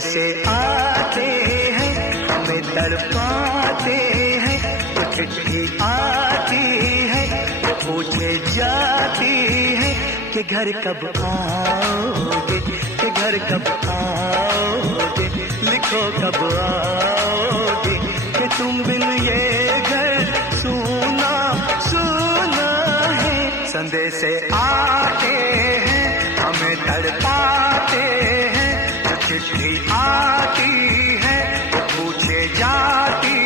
से आते हैं हमें तड़पाते हैं, तो चिट्ठी आती है तो पूछे जाती है कि घर कब आओगे, कि घर कब आओगे, लिखो कब आओगे, कि तुम बिन ये घर सूना सूना है। संदेश आते हैं हमें तड़पाते हैं, तो चिट्ठी आती है तो पूछे जाती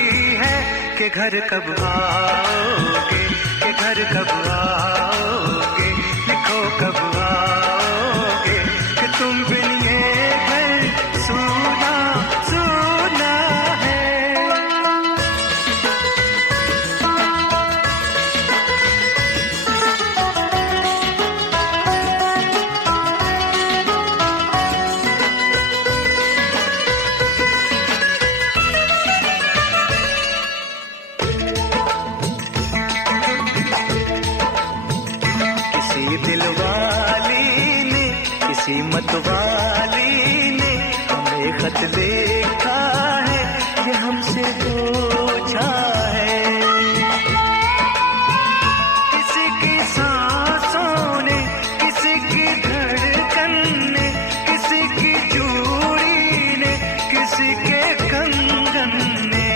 है कि घर कब आओगे, कि घर कब आओगे, लिखो कब आओगे, कि तुम बिन ये घर सूना सूना है। किसी मतवाली ने हमें खत लिखा है, ये हमसे पूछा है। किसी की सांसों ने, किसी की धड़कन ने, किसी की चूड़ी ने, किसी के कंगन ने,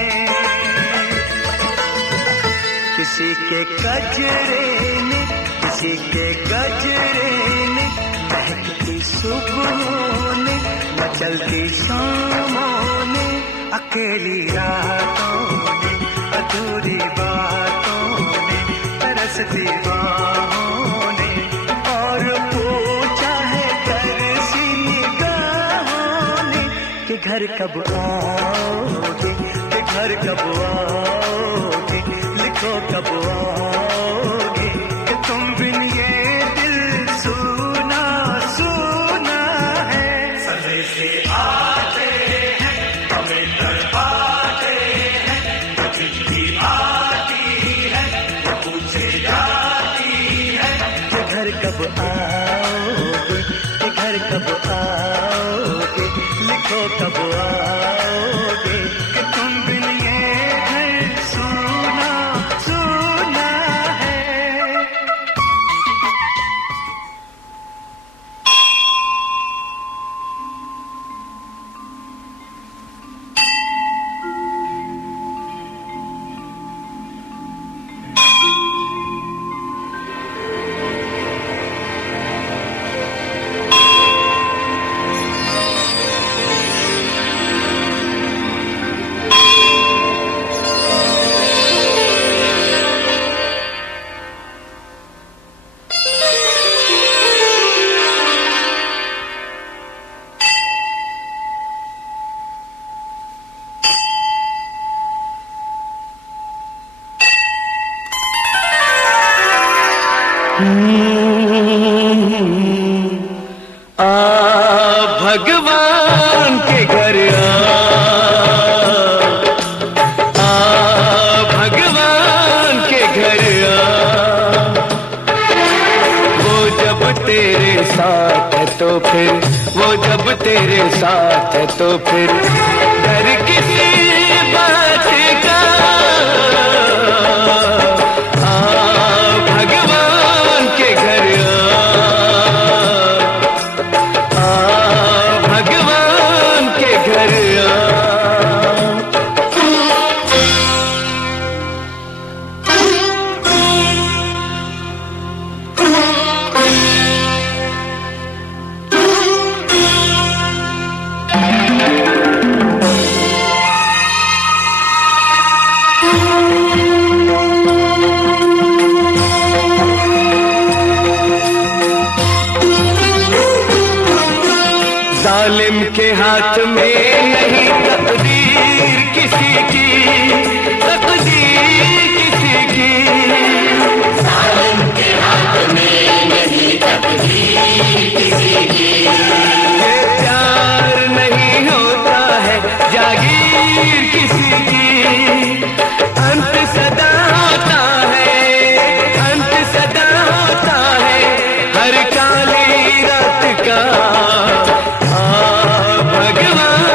किसी के गजरे ने, किसी के गजरे ने, महकती सुबहों ने, मचलती शामों ने, अकेली रातों ने, अधूरी बातों ने, तरसती बाहों ने, और पूछा है तरसी निगाहों ने कि घर कब आओगे, कि घर कब आओगे, लिखो कब आओगे, कि तुम बिन ये दिल सूना सूना है। संदेश आते हैं हमें तड़पाते हैं, तो चिट्ठी आती है तो पूछे जाती है कि घर कब आओगे, कि घर कब आओगे, लिखो कब आओगे, कि तुम बिन ये घर सूना सूना है। भगवान के घर भगवान के घर वो जब तेरे साथ है तो फिर, वो जब तेरे साथ है तो फिर डर किसी बात का। भगवान के घर भगवान के घर जालिम के हाथ में नहीं तकदीर किसी की, तकदीर किसी की। जालिम के हाथ में नहीं तकदीर किसी की। ये प्यार नहीं होता है जागीर किसी की। अंत सदा होता है, अंत सदा होता है हर काली रात का। भगवान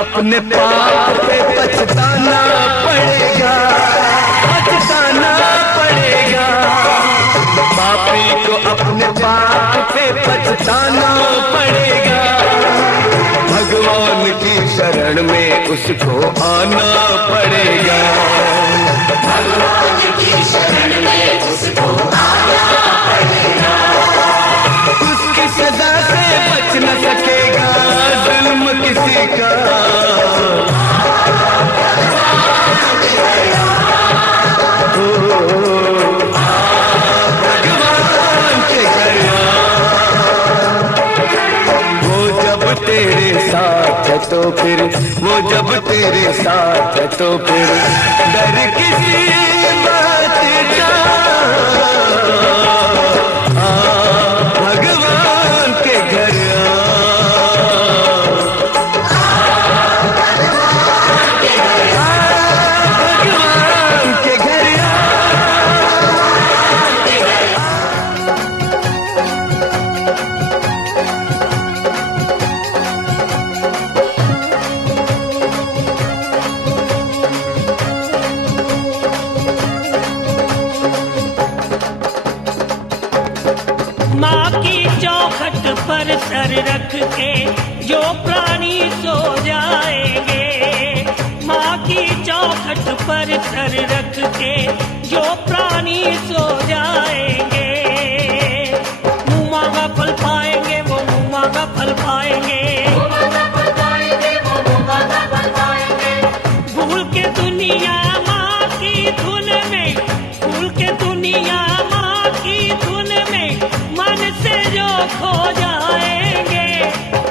अपने पाप पे पछताना पड़ेगा, पछताना पड़ेगा। पापी को अपने पाप पे पछताना पड़ेगा। भगवान की शरण में उसको आना पड़ेगा, भगवान की शरण में उसको आना पड़ेगा। उसकी सजा से बच न सकेगा जुल्म किसी का। भगवान के घर वो जब तेरे साथ है तो फिर, वो जब तेरे साथ है तो फिर डर किसी बात का। भगवान के घर भगवान के घर माँ की चौखट पर सर रख के जो प्राणी सो जाएंगे, माँ की चौखट पर सर रख के जो प्राणी सो जाएंगे। मुँह मांगा फल पाएंगे, वो मुँह मांगा फल पाएंगे। भूल के दुनिया माँ की धुन में, भूल के दुनिया माँ की धुन में मन से जो खो जाएंगे।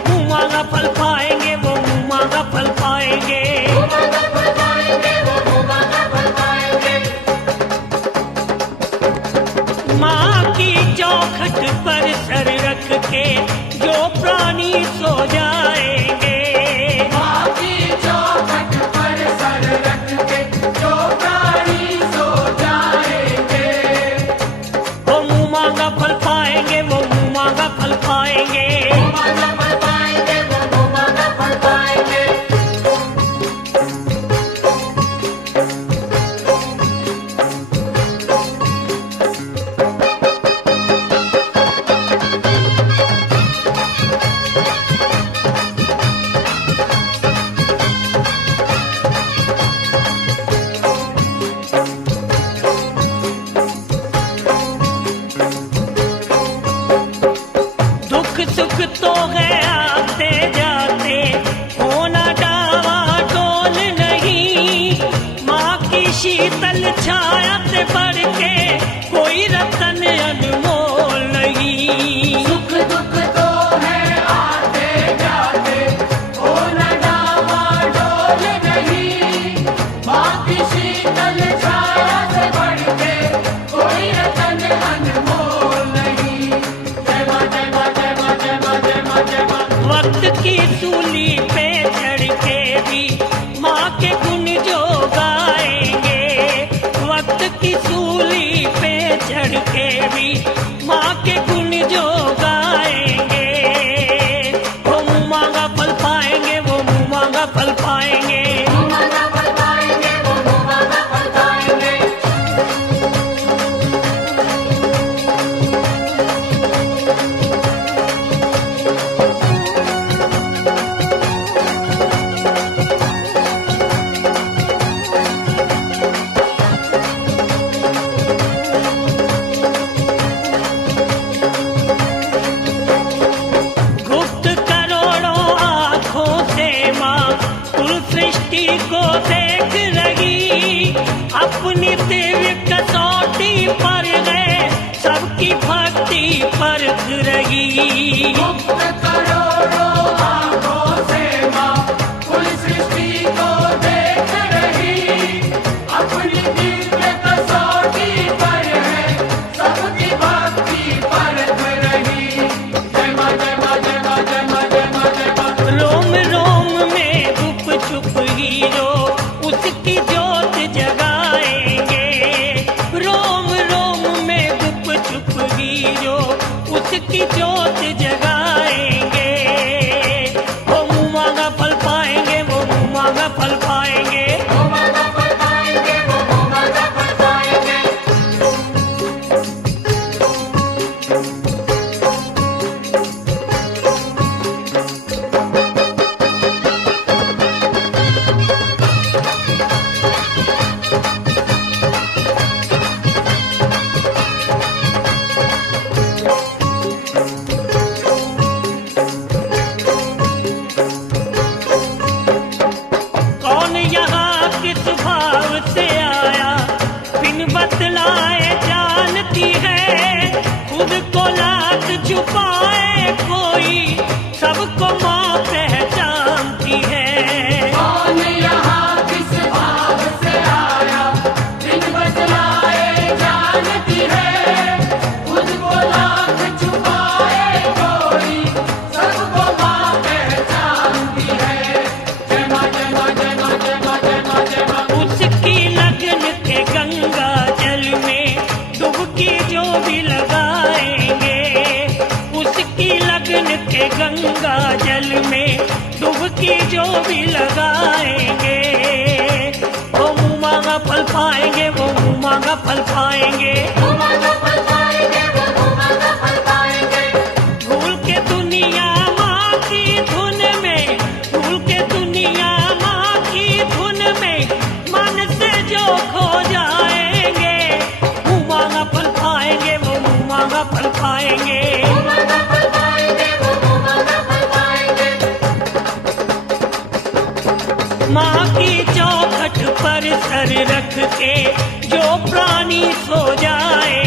मुँह मांगा फल पाएंगे, वो मुँह मांगा फल पाएंगे। माँ की चौखट पर सर रख के जो प्राणी सो जाएंगे, माँ की चौखट पर सर रख के जो प्राणी सो जाएंगे। वो मुँह मांगा फल पाएंगे, वो मुँह मांगा फल पाएंगे। दुख सुख तो है आते जाते, होना डावा डोल नहीं। माँ की शीतल छाया से बढ़ के कोई रतन अनमोल नहीं। सुख दुख तो है आते जाते, होना डावा डोल नहीं। माँ की शीतल छाया से बढ़ के कोई रतन अनमोल नहीं। जय माँ जय माँ जय माँ जय माँ जय माँ जय माँ। वक्त की सूली पे चढ़ के भी माँ के गुण जो गाएंगे, वक्त की सूली पे चढ़ के भी माँ के गुण जो गाएंगे। वो मुँह मांगा फल पाएंगे, वो मुँह मांगा फल पाएंगे। गुप्त करोड़ों आँखों से माँ कुल सृष्टि को देख रही, अपनी दिव्य कसौटी पर है सबकी भक्ति परख रही। गुप्त करोड़ों आँखों से माँ कुल सृष्टि को देख रही, अपनी दिव्य कसौटी पर है सबकी भक्ति परख रही। जय माँ जय माँ जय माँ जय माँ जय माँ जय माँ। रोम रोम में गुप चुप हीरो उसकी जोत जगाएंगे, रोम रोम में गुप चुप हीरो उसकी जोत जगाएंगे। वो मुँह मांगा फल पाएंगे, वो छुपाए कोई, सबको माँ पहचानती है। कौन यहाँ किस भाव से आया, दिन बदलाए जानती है। खुद को लाख छुपाए कोई, सबको माँ पहचानती है। जय माँ जय माँ जय माँ जय माँ जय माँ जय माँ। उसकी लगन के गंगा जल में डुबकी जो भी लगाएंगे, उसकी लगन के गंगा जल में डुबकी जो भी लगाएंगे, वो मुँह मांगा फल पाएंगे, वो मुँह मांगा फल पाएंगे। भूल के दुनिया माँ की धुन में, भूल के दुनिया माँ की धुन में, मन से जो खो जाएंगे, मुँह मांगा फल पाएंगे, वो मुँह मांगा फल पाएंगे। माँ की चौखट पर सर रख के जो प्राणी सो जाए,